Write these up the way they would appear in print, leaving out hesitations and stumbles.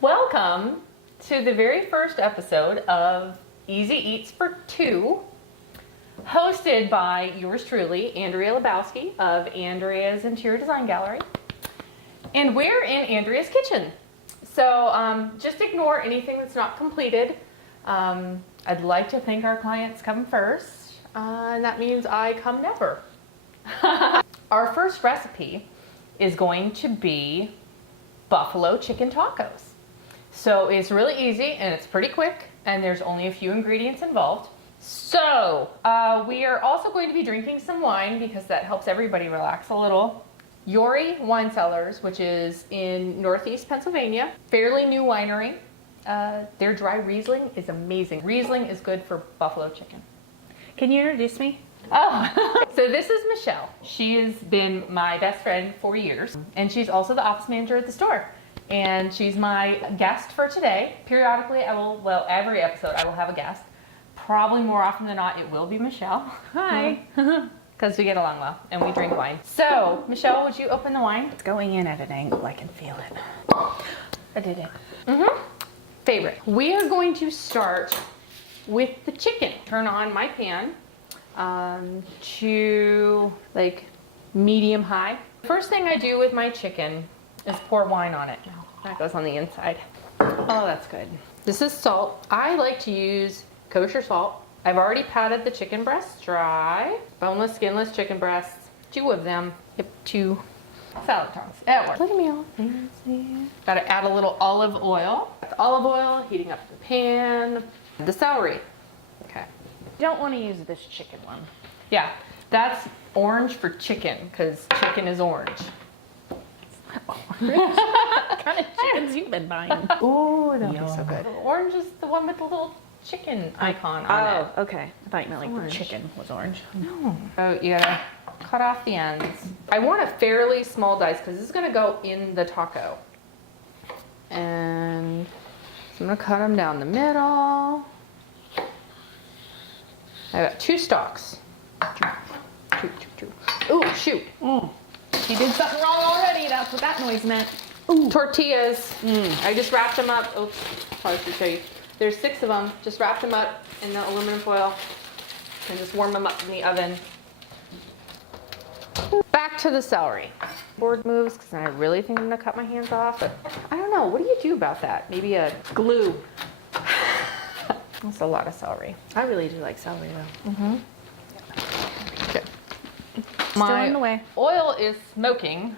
Welcome to the very first episode of Easy Eats for Two, hosted by yours truly, Andrea Lebowski of Andrea's Interior Design Gallery. And we're in Andrea's kitchen. So just ignore anything that's not completed. I'd like to think our clients come first, and that means I come never. Our first recipe is going to be buffalo chicken tacos. So it's really easy and it's pretty quick, and there's only a few ingredients involved. So we are also going to be drinking some wine because that helps everybody relax a little. Yori Wine Cellars, which is in Northeast Pennsylvania, fairly new winery. Their dry Riesling is amazing. Riesling is good for buffalo chicken. Can you introduce me? Oh, so this is Michelle. She has been my best friend for years, and she's also the office manager at the store. And she's my guest for today. Periodically, every episode I will have a guest. Probably more often than not, it will be Michelle. Hi. Because we get along well and we drink wine. So, Michelle, would you open the wine? It's going in at an angle. I can feel it. I did it. Favorite. We are going to start with the chicken. Turn on my pan to like medium high. First thing I do with my chicken is pour wine on it. That goes on the inside. Oh, that's good. This is salt. I like to use kosher salt. I've already patted the chicken breasts dry. Boneless, skinless chicken breasts. 2 of them. Yep, 2 salad tongs. That works. Look at me all fancy. Gotta add a little olive oil. The olive oil heating up the pan. The celery. Okay. You don't want to use this chicken one. Yeah, that's orange for chicken because chicken is orange. What kind of chickens you've been buying? Oh, that'll be so so good. good. Orange is the one with the little chicken icon on it. Oh, okay. I thought you meant like Orange. the chicken was orange. No. So you gotta cut off the ends. I want a fairly small dice because this is gonna go in the taco. And so I'm gonna cut them down the middle. I got 2 stalks. Two. Ooh, shoot. You did something wrong already. That's what that noise meant. Ooh. Tortillas. I just wrapped them up. Oops, probably should show you. There's 6 of them. Just wrapped them up in the aluminum foil and just warm them up in the oven. Back to the celery. Board moves because I really think I'm gonna cut my hands off, but I don't know. What do you do about that? Maybe a glue. That's a lot of celery. I really do like celery though. Okay. Still in the way. Oil is smoking.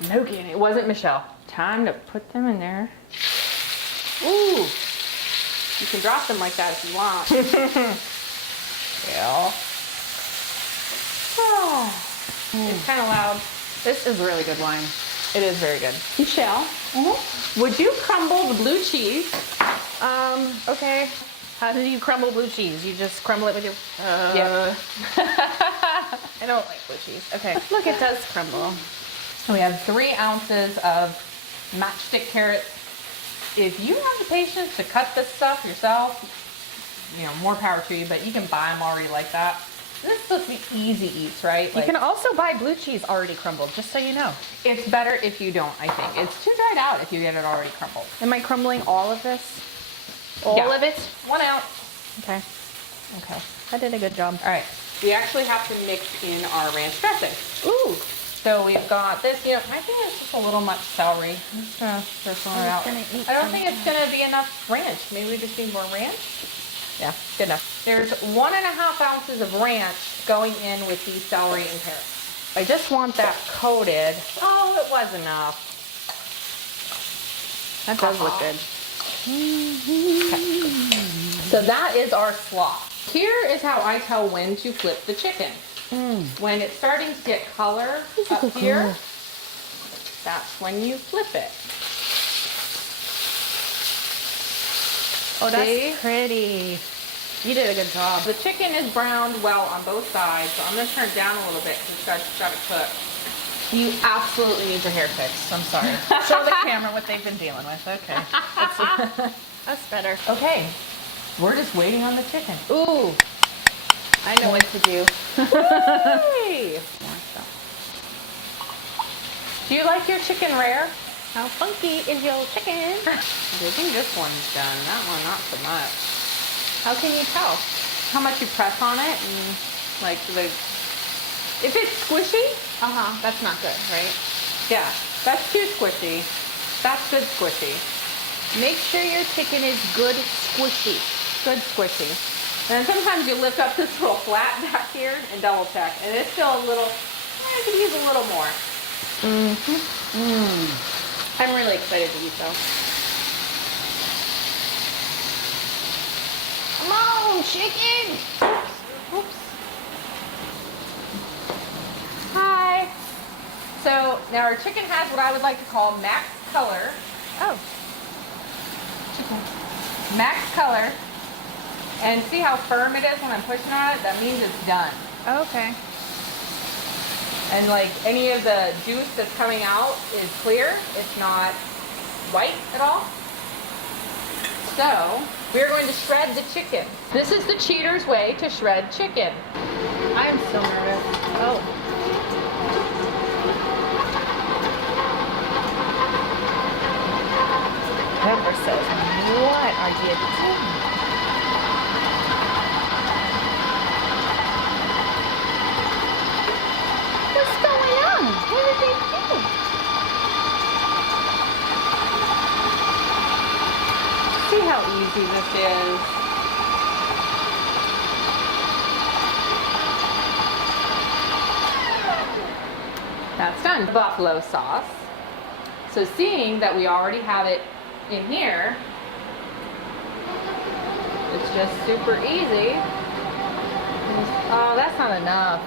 Smoking. It wasn't Michelle. Time to put them in there. Ooh. You can drop them like that if you want. Yeah. Oh. It's kind of loud. This is really good wine. It is very good. Michelle, would you crumble the blue cheese? Okay. How do you crumble blue cheese? You just crumble it with your... Yeah. I don't like blue cheese. Okay. Look, it does crumble. We have 3 ounces of matchstick carrots. If you have the patience to cut this stuff yourself, you know, more power to you, but you can buy them already like that. This is supposed to be easy eats, right? You can also buy blue cheese already crumbled, just so you know. It's better if you don't, I think. It's too dried out if you get it already crumbled. Am I crumbling all of this? All of it? 1 ounce. Okay. Okay. I did a good job. All right. We actually have to mix in our ranch dressing. Ooh. So we've got this, you know, I think it's just a little much celery. I'm just gonna throw some more out. I don't think it's gonna be enough ranch. Maybe we just need more ranch? Yeah, good enough. There's 1.5 ounces of ranch going in with these celery and carrots. I just want that coated. Oh, it was enough. That does look good. Okay. So that is our slop. Here is how I tell when to flip the chicken. When it's starting to get color up here, that's when you flip it. Oh, that's See? pretty. You did a good job. The chicken is browned well on both sides, so I'm going to turn it down a little bit because it's got to cook. You absolutely need your hair fixed. I'm sorry. Show the camera what they've been dealing with. Okay. That's better. Okay. We're just waiting on the chicken. Ooh. I know what to do. Hey. Do you like your chicken rare? How funky is your chicken? I think this one's done. That one, not so much. How can you tell? How much you press on it and like if it's squishy, That's not good, right? yeah, that's too squishy. That's good squishy. Make sure your chicken is good squishy. Good squishy. And then sometimes you lift up this little flat back here and double check. And it's still a little, I could use a little more. I'm really excited to eat though. Come on, chicken! Oops. Hi. So now our chicken has what I would like to call max color. Oh. Max color. And see how firm it is when I'm pushing on it? That means it's done. Okay. And like any of the juice that's coming out is clear. It's not white at all. So we're going to shred the chicken. This is the cheater's way to shred chicken. I'm so nervous. Oh. Pepper says, what are you doing? What's going on? What did they do? See how easy this is. That's done. Buffalo sauce. So seeing that we already have it in here, it's just super easy. Oh, that's not enough.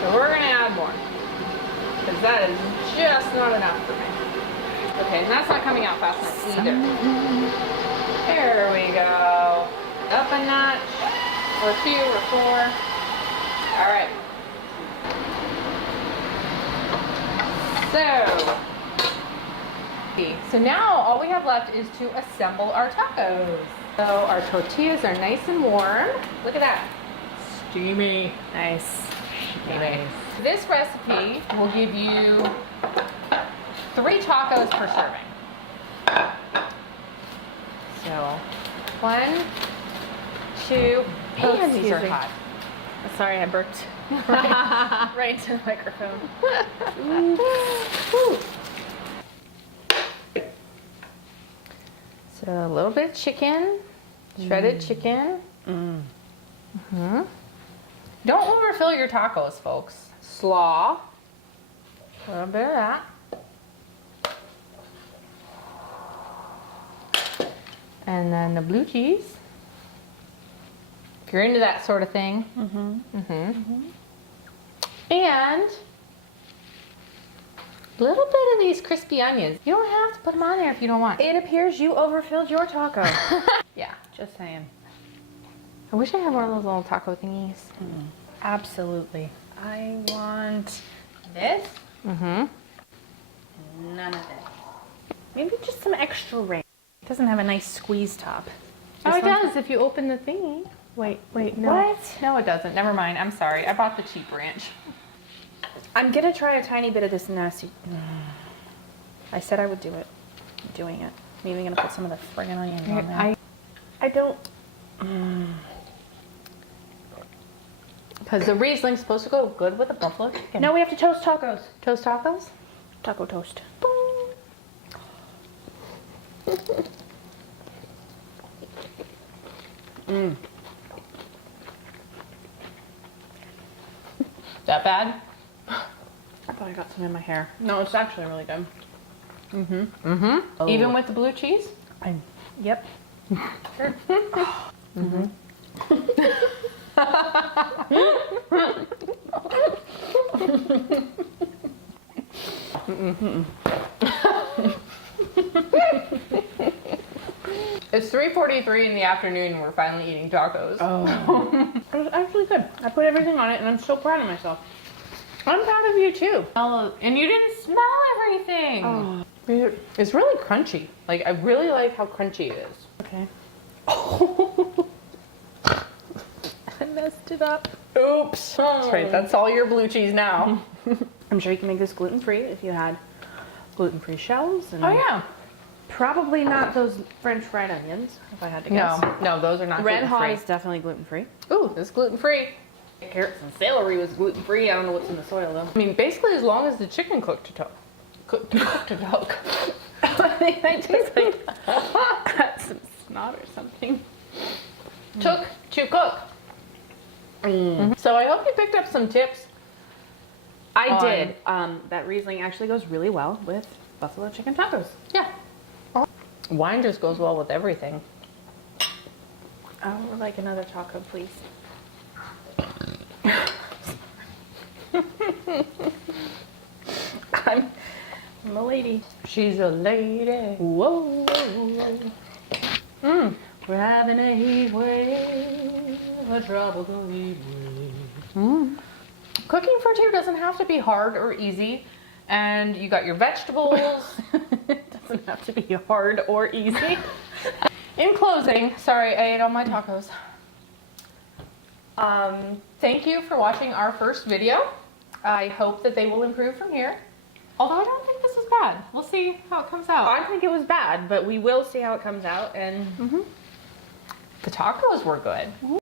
So we're gonna add more, because that is just not enough for me. Okay, and that's not coming out fast enough either. There we go. Up a notch, or 2 or 4. All right. So now all we have left is to assemble our tacos. So our tortillas are nice and warm. Look at that. Steamy. Nice. Nice. This recipe will give you 3 tacos per serving. So 1, 2, and these are excuse me. hot. Sorry, I burped right into the microphone. Woo. So a little bit of chicken, shredded chicken. Don't overfill your tacos, folks. Slaw, a little bit of that. And then the blue cheese. If you're into that sort of thing. And a little bit of these crispy onions. You don't have to put them on there if you don't want. It appears you overfilled your taco. Yeah. Just saying. I wish I had one of those little taco thingies. Absolutely. I want this. None of this. Maybe just some extra ranch. It doesn't have a nice squeeze top. Oh, This it one? does if you open the thingy. Wait, no. What? No, it doesn't. Never mind. I'm sorry. I bought the cheap ranch. I'm gonna try a tiny bit of this nasty. I said I would do it. I'm doing it. I'm even gonna put some of the friggin' onions on there. I don't. Because the Riesling's supposed to go good with the buffalo chicken. No, we have to toast tacos. Toast tacos? Taco toast. That bad? I thought I got some in my hair. No, it's actually really good. Oh. Even with the blue cheese? Yep. Sure. It's 3:43 in the afternoon and we're finally eating tacos. Oh. It was actually good. I put everything on it and I'm so proud of myself. I'm proud of you too. And you didn't smell everything. Oh. It's really crunchy. Like, I really like how crunchy it is. Okay. I messed it up. Oops. That's right. That's all your blue cheese now. I'm sure you can make this gluten-free if you had gluten-free shells. And Oh yeah. probably not those French fried onions, if I had to guess. No, those are not Red gluten-free. Hot is definitely gluten-free. Ooh, this is gluten-free. Carrots and celery was gluten-free. I don't know what's in the soil though. I mean, basically as long as the chicken cooked to cook. I taste like some snot or something. Took to cook. So I hope you picked up some tips. I did. That Riesling actually goes really well with buffalo chicken tacos. Yeah. Wine just goes well with everything. I would like another taco, please. I'm a lady. She's a lady. Whoa, whoa, whoa. We're having a heat wave, a tropical heat wave. Cooking for two doesn't have to be hard or easy. And you got your vegetables. It doesn't have to be hard or easy. In closing, sorry, I ate all my tacos. Thank you for watching our first video. I hope that they will improve from here. Although I don't think this is bad. We'll see how it comes out. I think it was bad, but we will see how it comes out. And The tacos were good.